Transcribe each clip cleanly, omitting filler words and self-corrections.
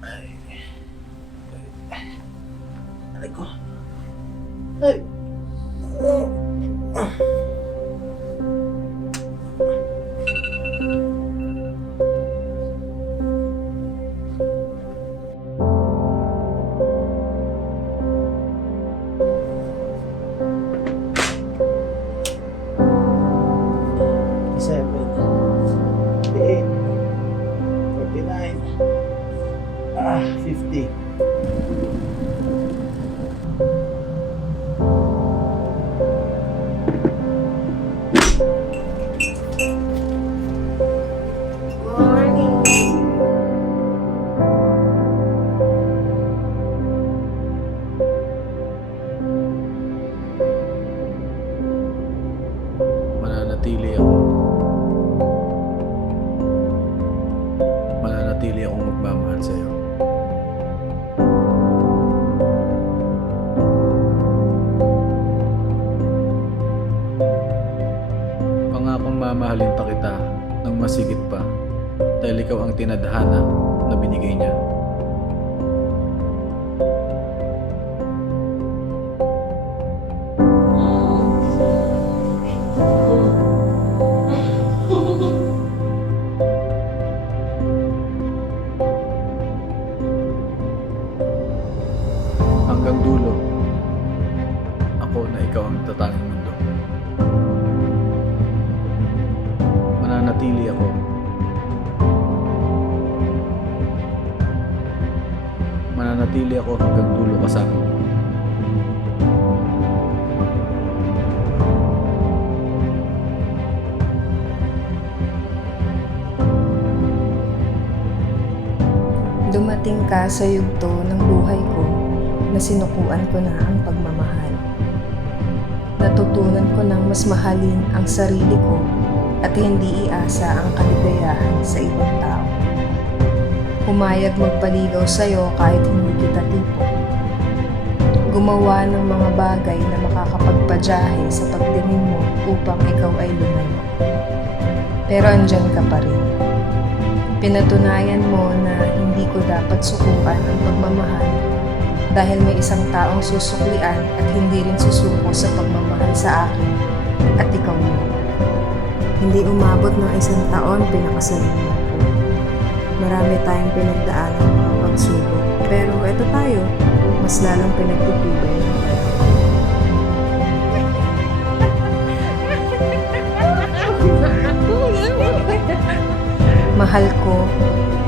Ay. Aray ko. Ay. Seven, 48, 49, 50. Morning. Mananatili ako. Mananatili akong magmamahal sa'yo. Pangakong mamahalin pa kita ng masigit pa dahil ikaw ang tinadhana na binigay niya. Hanggang dulo, ako na ikaw ang tatanging mundo. Mananatili ako. Mananatili ako hanggang dulo kasama mo. Dumating ka sa yugto ng buhay ko na sinukuan ko na ang pagmamahal. Natutunan ko nang mas mahalin ang sarili ko at hindi iasa ang kaligayahan sa ibang tao. Pumayag magpaligaw sa'yo kahit hindi kita tipo. Gumawa ng mga bagay na makakapagpadyahe sa pagtingin mo upang ikaw ay lumayo. Pero andyan ka pa rin. Pinatunayan mo na hindi ko dapat sukuan ang pagmamahal dahil may isang taong susuklian at hindi rin susuko sa pagmamahal sa akin at ikaw mo. Hindi umabot ng 1 taon pinakasalan mo ko. Marami tayong pinagdaanan ng mga pagsubok, pero eto tayo, mas lalong pinagtutubay ng Mahal ko,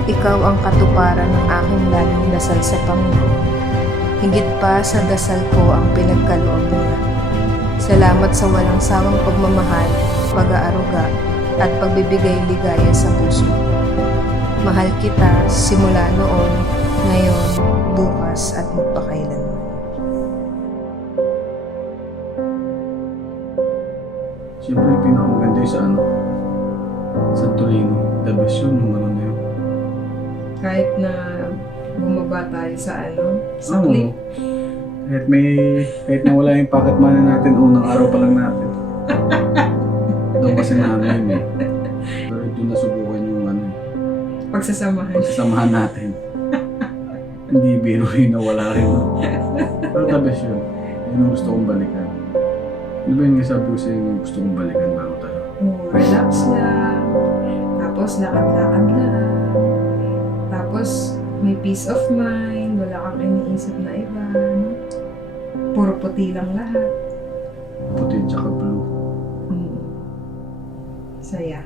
ikaw ang katuparan ng aking laging dasal sa Panginoon. Higit pa sa dasal ko ang pinagkaloob niya. Salamat sa walang sawang pagmamahal, pag-aaruga, at pagbibigay ligaya sa puso. Mahal kita simula noon, ngayon, bukas at magpakailanman. Siyempre, pinakamaganda yung sa Santorini. The best yun, nung na yun. Kahit na bumaba tayo sa Oo. Kahit nawala yung pocket money natin, unang araw pa lang natin. Doon kasi namin eh. Pero doon nasubukan yung pagsasamahan natin. Hindi biro yun na wala rin. Pero the best yun. Yun ang gusto kong balikan. Ano ba yung sabi ko sa'yo yung gusto kong balikan bago tayo? Relax lang. Tapos lakad-lakad lang. Tapos may peace of mind. Wala kang iniisip na iba. No? Puro puti lang lahat. Puti tsaka blue. Saya.